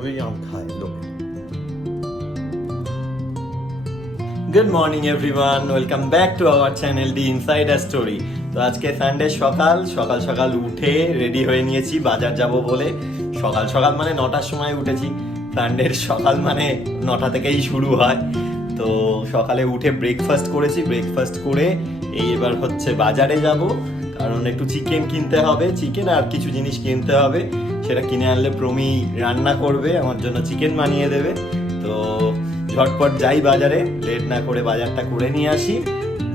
জরুরি আম খায় লোক। Good morning everyone, welcome back to our channel the insider story. তো আজকে সানডে সকাল সকাল উঠে রেডি হয়ে নিয়েছি বাজার যাব বলে। সকাল মানে 9টার সময় উঠেছি। সানডের সকাল মানে 9টা থেকেই শুরু হয়। তো সকালে উঠে ব্রেকফাস্ট করেছি, ব্রেকফাস্ট করে এবার হচ্ছে বাজারে যাব, কারণ একটু চিকেন কিনতে হবে, চিকেন আর কিছু জিনিস কিনতে হবে। সেটা কিনে আনলে প্রমি রান্না করবে, আমার জন্য চিকেন বানিয়ে দেবে। তো ঝটপট যাই বাজারে, লেট না করে বাজারটা করে নিয়ে আসি,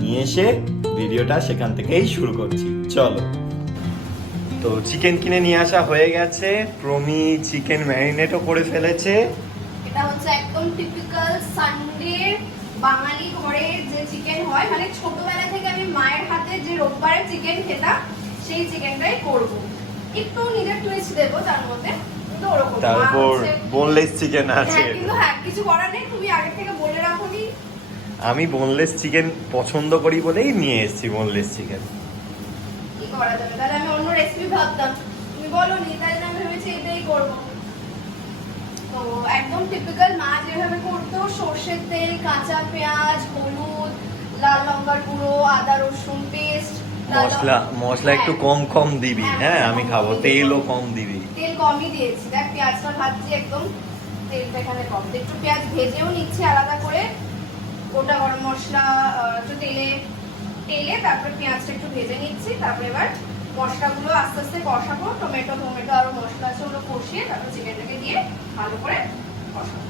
নিয়ে এসে ভিডিওটা সেখান থেকেই শুরু করছি। চলো। তো চিকেন কিনে নিয়ে আসা হয়ে গেছে, প্রমি চিকেন ম্যারিনেটও করে ফেলেছে। এটা হচ্ছে একদম টিপিক্যাল সানডে বাঙালি ঘরের যে চিকেন হয়, মানে ছোটবেলা থেকে আমি মায়ের হাতে যে রোববারে চিকেন খেতাম সেই চিকেনটাই করব। একটু নিজের টুইস্ট দেবো তার মধ্যে, কিন্তু ওরকম তারপর বোনলেস চিকেন আছে। কিন্তু হ্যাঁ, কিছু করার নেই, তুমি আগে থেকে বলে রাখোনি। আমি বোনলেস চিকেন পছন্দ করি বলেই নিয়ে এসেছি বোনলেস চিকেন। কি করা যাবে, তাহলে আমি অন্য রেসিপি ভাবতাম, তুমি বলোনি, তাই আমি ভেবেছি এটাই করব। তো একদম টিপিক্যাল মা যেভাবে করতো, সর্ষের তেল, কাঁচা পেঁয়াজ, হলুদ, লাল লঙ্কার গুঁড়ো, আদা রসুন পেস্ট, মশলা একটু কম দিবি। হ্যাঁ আমি খাবো, তেলও কম দিবি। তেল কমই দিয়েছি, দেখ পেঁয়াজটা ভাজছি, একদম তেলটা এখানে কম। একটু পেঁয়াজ ভেজেও নিচ্ছি আলাদা করে, গোটা গরম মশলা একটু তেলে তারপরে পেঁয়াজটা একটু ভেজে নিচ্ছি। তারপরে এবার মশলাগুলো আস্তে আস্তে কষাবো, টমেটো আরো মশলা আছে ওগুলো কষিয়ে তারপর চিকেনটাকে দিয়ে ভালো করে কষাবো।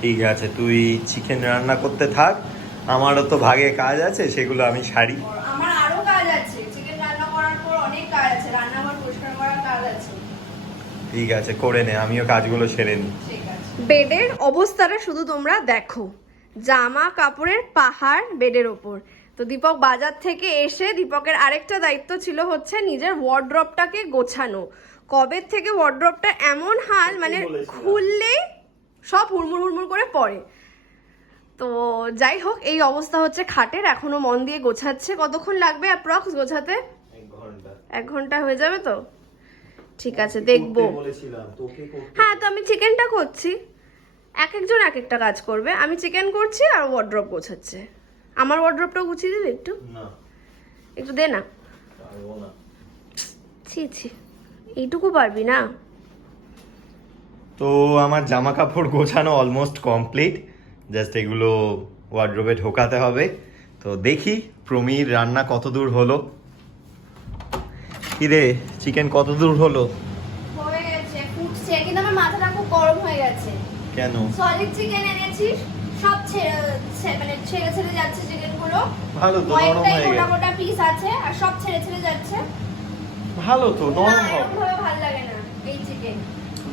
ঠিক আছে, তুই চিকেন রান্না করতে থাক, আমারও তো ভাগে কাজ আছে, সেগুলো আমি সারি। আমার আরো কাজ আছে, চিকেন রান্না করার পর অনেক কাজ আছে, রান্নাঘর পরিষ্কার করার কাজ আছে। ঠিক আছে, করে নে, আমিও কাজগুলো সেরে নিই। ঠিক আছে। বেডের অবস্থাটা শুধু তোমরা দেখো, জামা কাপড়ের পাহাড় বেডের ওপর। তো দীপক বাজার থেকে এসে দীপকের আরেকটা দায়িত্ব ছিল হচ্ছে নিজের ওয়ার্ড্রপটাকে গোছানো। কবে থেকে ওয়ার্ড্রপটা এমন হাল, মানে খুললে সব হুড়মুড় করে পড়ে। তো যাই হোক, এই অবস্থা হচ্ছে খাটের। এখনো মন দিয়ে গোছাচ্ছে। কতক্ষণ লাগবে অ্যাপ্রক্স গোছাতে? 1 ঘন্টা হয়ে যাবে তো? ঠিক আছে, দেখবো। হ্যাঁ, তো আমি চিকেনটা করছি, একজন এক একটা কাজ করবে। আমি চিকেন করছি আর ওয়ার্ড্রপ গোছাচ্ছে। আমার ওয়ার্ড্রপটাও গুছিয়ে দিবি একটু? একটু দে না। ছি এইটুকু পারবি না? তো আমার জামা কাপড় গোছানো অলমোস্ট কমপ্লিট, জাস্ট এগুলো ওয়ার্ড্রোবে ঢোকাতে হবে। তো দেখি প্রমির রান্না কত দূর হলো। কি রে, চিকেন কত দূর হলো? হয়ে গেছে, ফুটছে, কিন্তু আমার মাথাটা খুব গরম হয়ে গেছে। কেন? সলিড চিকেন এনেছিস, সব ছেড়ে যাচ্ছে চিকেনগুলো। ভালো তো, নরম হয়ে গেছে। মোটা পিস আছে আর সব ছেড়ে যাচ্ছে। ভালো তো, নরম হবে। এরকম ভাবে ভালো লাগে না এই চিকেন।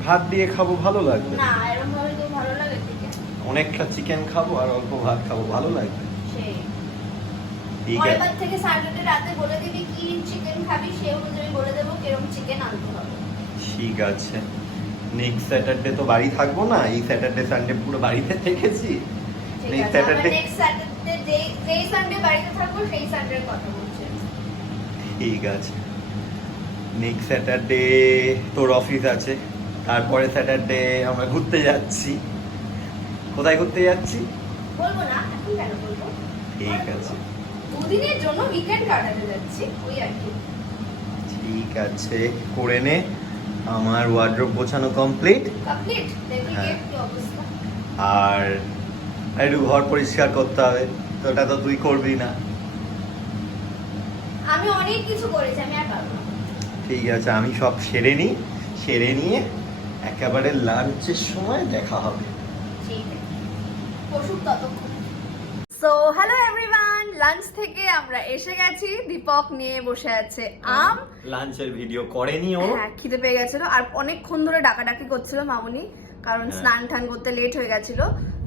ভাত দিয়ে খাবো ভালো লাগবে। না, এরকম ভাবে তো ভালো লাগে চিকেন। অনেকটা চিকেন খাবো আর অল্প ভাত খাবো, ভালো লাগবে। সেই ঠিক আছে, পরের থেকে সানডে রাতে বলে দিবি কি চিকেন খাবি, সেই অনুযায়ী বলে দেবো কিরকম চিকেন আনতে হবে। ঠিক আছে। নেক্সট স্যাটারডে তো বাড়ি থাকবো না, এই স্যাটারডে সানডে পুরো বাড়িতে থেকেছি। নেক্সট স্যাটারডে যেই সানডে বাড়িতে থাকবো সেই সানডের কথা বলছি। ঠিক আছে। নেক্সট স্যাটারডে তোর অফিস আছে, তারপরে স্যাটারডে আমরা ঘুরতে যাচ্ছি। কোথায় ঘুরতে যাচ্ছি বলবো না, এখন কেন বলবো? ঠিক আছে, দুদিনের জন্য উইকেন্ড কাটাতে যাচ্ছি, ওই আর কি। ঠিক আছে, করে নে। আমার ওয়ার্ড্রোব গোছানো কমপ্লিট। দেখবি হ্যাঁ। কি অবস্থা। আর একটু ঘর পরিষ্কার করতে হবে, তো ওটা তো তুই করবি না। আমি অনেক কিছু করেছি, আমি আর পারবো না। ঠিক আছে, আমি সব সেরে নিয়ে একেবারে লাঞ্চের সময় দেখা হবে। ঠিক আছে, পশুর ততক্ষণ। সো হ্যালো এভরিওয়ান, লাঞ্চ থেকে আমরা এসে গেছি। দীপক নিয়ে বসে আছে আম। লাঞ্চের ভিডিও করেনি ও। হ্যাঁ, খিদে পেয়ে গেছিল আর অনেকক্ষণ ধরে ডাকাডাকি করছিল মামুনি, কারণ স্নান টান করতে লেট হয়ে গেছিল।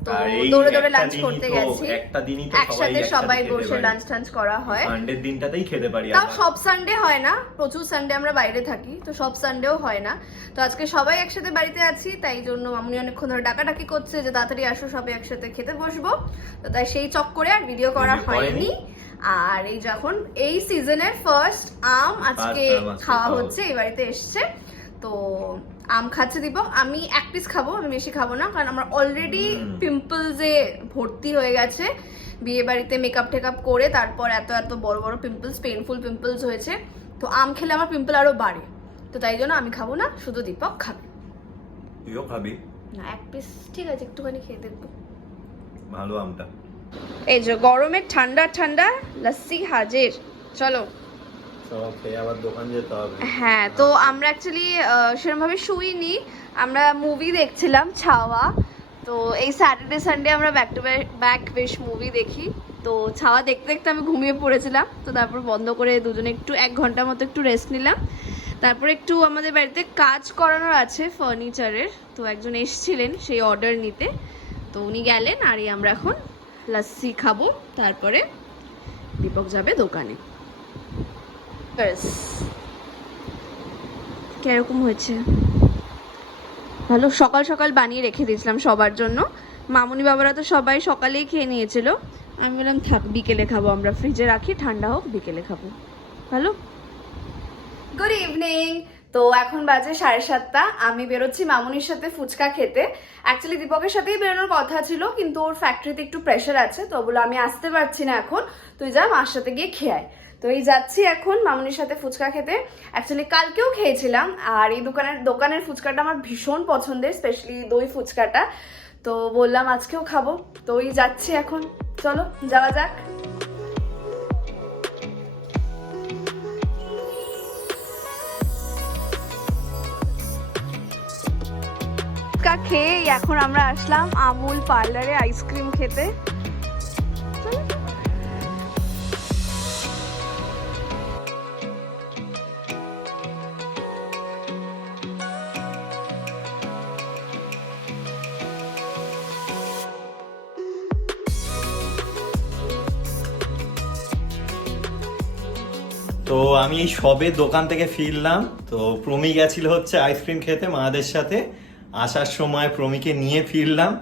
তো দৌড়ে লাঞ্চ করতে গেছি, একসাথে সবাই বসে লাঞ্চ টাঞ্চ করা হয়। সানডের দিনটাতেই খেতে পারি। তাও সব সানডে হয় না, প্রচুর সানডে আমরা বাইরে থাকি, তো সব সানডেও হয় না। তো আজকে সবাই একসাথে বাড়িতে আছি, তাই জন্য মামুনি অনেকক্ষণ ধরে ডাকাডাকি করছে যে তাড়াতাড়ি আসো, সবাই একসাথে খেতে বসবো। তো তাই সেই চক্করে আর ভিডিও করা হয়নি। আর এই যখন এই সিজনের ফার্স্ট আম আজকে খাওয়া হচ্ছে, এই বাড়িতে এসছে। তো আম খাচ্ছে দীপক, আমি এক পিস খাবো, আমি বেশি খাবো না, কারণ আমার অলরেডি পিম্পলসে ভর্তি হয়ে গেছে। বিয়ে বাড়িতে মেকআপ টেকআপ করে তারপর এত এত বড় বড় পিম্পলস, পেইনফুল পিম্পলস হয়েছে। তো আম খেলে আমার পিম্পল আরো বাড়ে, তো তাই জন্য আমি খাবো না, শুধু দীপক খাবে। তুইও খাবি? না, এক পিস ঠিক আছে, একটুখানি খেয়ে দেখবো। ভালো আমটা। এই যে গরমে ঠান্ডা ঠান্ডা লস্যি হাজির, চলো। সব খেয়ে আবার দোকান যেতে হবে। হ্যাঁ, তো আমরা অ্যাকচুয়ালি সেরকমভাবে শুইনি, আমরা মুভি দেখছিলাম ছাওয়া। তো এই স্যাটারডে সানডে আমরা ব্যাক টু ব্যাক বেশ মুভি দেখি। তো ছাওয়া দেখতে দেখতে আমি ঘুমিয়ে পড়েছিলাম, তো তারপর বন্ধ করে দুজনে একটু 1 ঘন্টার মতো একটু রেস্ট নিলাম। তারপর একটু আমাদের বাড়িতে কাজ করানোর আছে ফার্নিচারের, তো একজন এসেছিলেন সেই অর্ডার নিতে, তো উনি গেলেন। আর এই আমরা এখন লস্যি খাবো, তারপরে দীপক যাবে দোকানে। ব্যাস, কিরকম হয়েছে? ভালো। সকাল সকাল বানিয়ে রেখে দিয়েছিলাম সবার জন্য, মামুনি বাবারা তো সবাই সকালেই খেয়ে নিয়েছিল। আমি বললাম থাক, বিকেলে খাবো, আমরা ফ্রিজে রাখি, ঠান্ডা হোক, বিকেলে খাবো। ভালো। Good evening. তো এখন বাজে 7:30, আমি বেরোচ্ছি মামুনির সাথে ফুচকা খেতে। অ্যাকচুয়ালি দীপকের সাথেই বেরোনোর কথা ছিল, কিন্তু ওর ফ্যাক্টরিতে একটু প্রেশার আছে, তো বলে আমি আসতে পারছি না এখন, তুই যা মার সাথে গিয়ে খেয়ে আয়। তো এই যাচ্ছি এখন মামুনির সাথে ফুচকা খেতে। অ্যাকচুয়ালি কালকেও খেয়েছিলাম, আর এই দোকানের ফুচকাটা আমার ভীষণ পছন্দের, স্পেশালি দই ফুচকাটা। তো বললাম আজকেও খাবো, তো এই যাচ্ছি এখন, চলো যাওয়া যাক। ফুচকা খেয়ে এখন আমরা আসলাম আমুল পার্লারে আইসক্রিম খেতে। তো আমি এই সবে দোকান থেকে ফিরলাম। তো প্রমি গেছিল হচ্ছে আইসক্রিম খেতে মাদের সাথে, আসার সময় প্রমিকে নিয়ে ফিরলাম।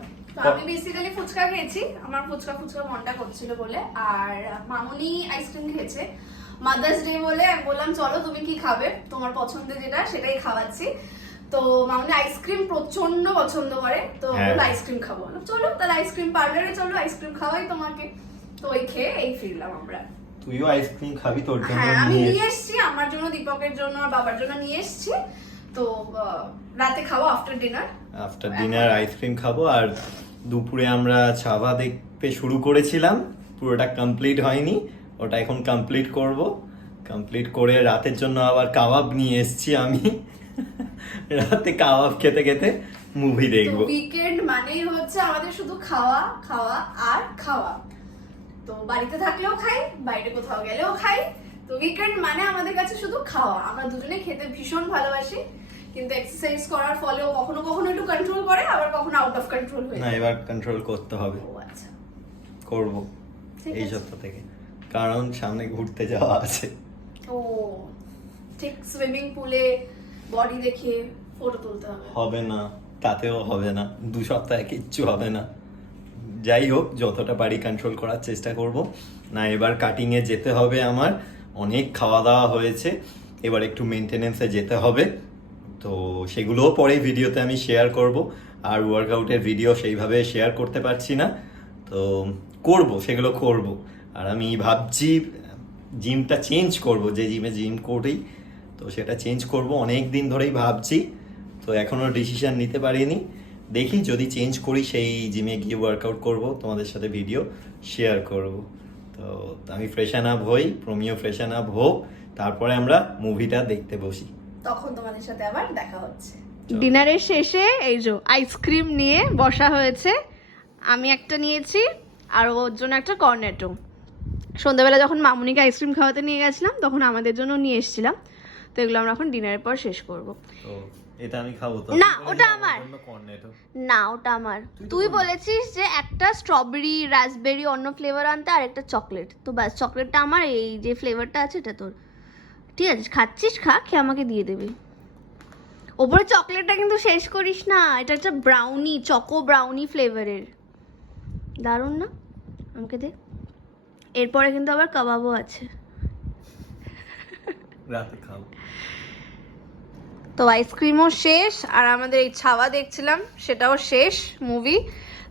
তো আমি বেসিক্যালি ফুচকা খেয়েছি, আমার ফুচকা মনটা করছিল বলে, আর মামুনি আইসক্রিম খেয়েছে। মাদার্স ডে বলে আমি বললাম চলো তুমি কি খাবে, তোমার পছন্দের যেটা সেটাই খাওয়াচ্ছি। তো মামুনি আইসক্রিম প্রচন্ড পছন্দ করে, তো বললো আইসক্রিম খাবো, চলো তাহলে আইসক্রিম পার্লারে চলো, আইসক্রিম খাওয়াই তোমাকে। তো ওই খেয়ে এই ফিরলাম আমরা। তুইও আইসক্রিম খাবি? তোর জন্য হ্যাঁ, আমি নিয়ে এসেছি, আমার জন্য, দীপকের জন্য আর বাবার জন্য নিয়ে এসেছি। তো রাতে খাবো আফটার ডিনার আইসক্রিম খাবো। আর দুপুরে আমরা ছাবা দেখতে শুরু করেছিলাম, পুরোটা কমপ্লিট হয়নি, ওটা এখন কমপ্লিট করব। কমপ্লিট করে রাতের জন্য আবার কাবাব নিয়ে এসেছি আমি। রাতে কাবাব খেতে খেতে মুভি দেখবো। উইকেন্ড মানেই হচ্ছে আমাদের শুধু খাওয়া খাওয়া আর খাওয়া। তো বাড়িতে থাকলেও খাই, বাইরে কোথাও গেলেও খাই। তো উইকেন্ড মানে আমাদের কাছে শুধু খাওয়া। আমরা দুজনে খেতে ভীষণ ভালোবাসি, কিন্তু এক্সারসাইজ করার ফলেও কখনো কখনো একটু কন্ট্রোল করে, আবার কখনো আউট অফ কন্ট্রোল হয়ে না, যায়। এবার কন্ট্রোল করতে হবে। ও আচ্ছা, করব ঠিক এই আছে। সপ্তাহ থেকে, কারণ সামনে ঘুরতে যাওয়া আছে। ও ঠিক, সুইমিং পুলে বডি দেখে ফটো তুলতে হবে। হবে না, তাতেও হবে না, 2 সপ্তাহে কিচ্ছু হবে না। যাই হোক, যতটা পারি কন্ট্রোল করার চেষ্টা করব। না, এবার কাটিংয়ে যেতে হবে আমার, অনেক খাওয়া দাওয়া হয়েছে, এবার একটু মেনটেনেন্সে যেতে হবে। তো সেগুলোও পরে ভিডিওতে আমি শেয়ার করব। আর ওয়ার্কআউটের ভিডিও সেইভাবে শেয়ার করতে পারছি না, তো করব, সেগুলো করব। আর আমি ভাবছি জিমটা চেঞ্জ করব, যে জিমে জিম করি তো সেটা চেঞ্জ করব, অনেক দিন ধরেই ভাবছি। তো এখনও ডিসিশন নিতে পারিনি, দেখি যদি চেঞ্জ করি সেই জিমে গিয়ে ওয়ার্কআউট করব, তোমাদের সাথে ভিডিও শেয়ার করব। তো আমি ফ্রেশন আপ হই, প্রমিও ফ্রেশন আপ হোক, তারপরে আমরা মুভিটা দেখতে বসি, তখন তোমাদের সাথে আবার দেখা হচ্ছে। ডিনারের শেষে এই যে আইসক্রিম নিয়ে বসা হয়েছে, আমি একটা নিয়েছি আর ওর জন্য একটা কর্নেটো। সন্ধ্যাবেলা যখন মামুনিকে আইসক্রিম খাওয়াতে নিয়ে গেছিলাম তখন আমাদের জন্য নিয়ে এসেছিলাম। তো এগুলো আমরা এখন ডিনারের পর শেষ করব। তো এটা আমি খাবো তো? না, ওটা আমার না, ওটা আমার। তুই বলেছিস যে একটা স্ট্রবেরি, রাসবেরি, অন্য ফ্লেভার আনতে, আর একটা চকলেট, তো ব্যাস চকলেটটা আমার, এই যে ফ্লেভারটা আছে এটা তোর। ঠিক আছে, খাচ্ছিস খা, খেয়ে আমাকে দিয়ে দেবে। ওপরে চকলেটটা কিন্তু শেষ করিস না, এটা একটা ব্রাউনি, চকো ব্রাউনি ফ্লেভারের, দারুণ না? আমাকে দে। এরপরে কিন্তু আবার কাবাবও আছে, রাতে খাবো। তো আইসক্রিমও শেষ আর আমাদের এই ছাওয়া দেখছিলাম সেটাও শেষ মুভি।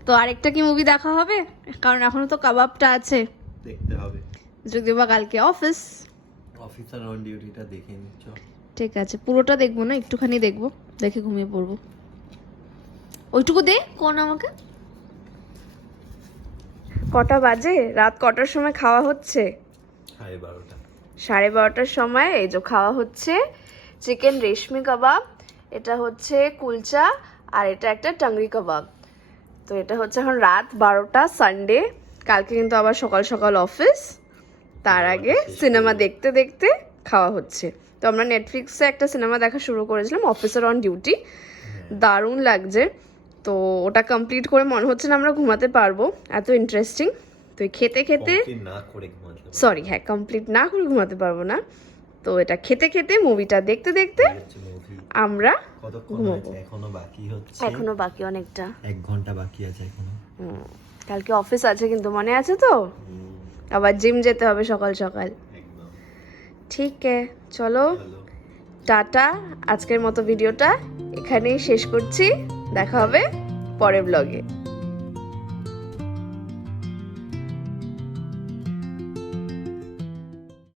তো আরেকটা কি মুভি দেখা হবে, কারণ এখনো তো কাবাবটা আছে, দেখতে হবে, যদিও বা কালকে অফিস। অফিসার অন ডিউটিটা দেখে নিচ্ছ। ঠিক আছে, পুরোটা দেখবো না, একটুখানি দেখবো, দেখে ঘুমিয়ে পড়বো। ওইটুকু দে কোন আমাকে। কটা বাজে, রাত কটার সময় খাওয়া হচ্ছে? 12:30। 12:30টার সময় এই যে খাওয়া হচ্ছে চিকেন রেশমি কাবাব, এটা হচ্ছে কুলচা, আর এটা একটা টাংরি কাবাব। তো এটা হচ্ছে এখন রাত 12টা, সানডে। কালকে কিন্তু আবার সকাল সকাল অফিস, তার আগে সিনেমা দেখতে দেখতে খাওয়া হচ্ছে। তো আমরা নেটফ্লিক্সে একটা সিনেমা দেখা শুরু করেছিলাম, অফিসার অন ডিউটি, দারুণ লাগছে। তো ওটা কমপ্লিট করে মনে হচ্ছে না আমরা ঘুমাতে পারবো, এত ইন্টারেস্টিং। তো এই খেতে খেতে, না করে ঘুমাতে হবে। সরি হ্যাঁ, কমপ্লিট না করে ঘুমাতে পারবো না। তো এটা খেতে খেতে মুভিটা দেখতে দেখতে আমরা কতক্ষণ ঘুমাবো। আছে? এখনো বাকি হচ্ছে, এখনো বাকি অনেকটা। 1 ঘন্টা বাকি আছে এখনো। কালকে অফিস আছে কিন্তু, মনে আছে তো? আবার জিম যেতে হবে সকাল সকাল। একদম। ঠিক আছে, চলো চলো, টাটা। আজকের মতো ভিডিওটা এখানেই শেষ করছি, দেখা হবে পরের ব্লগে।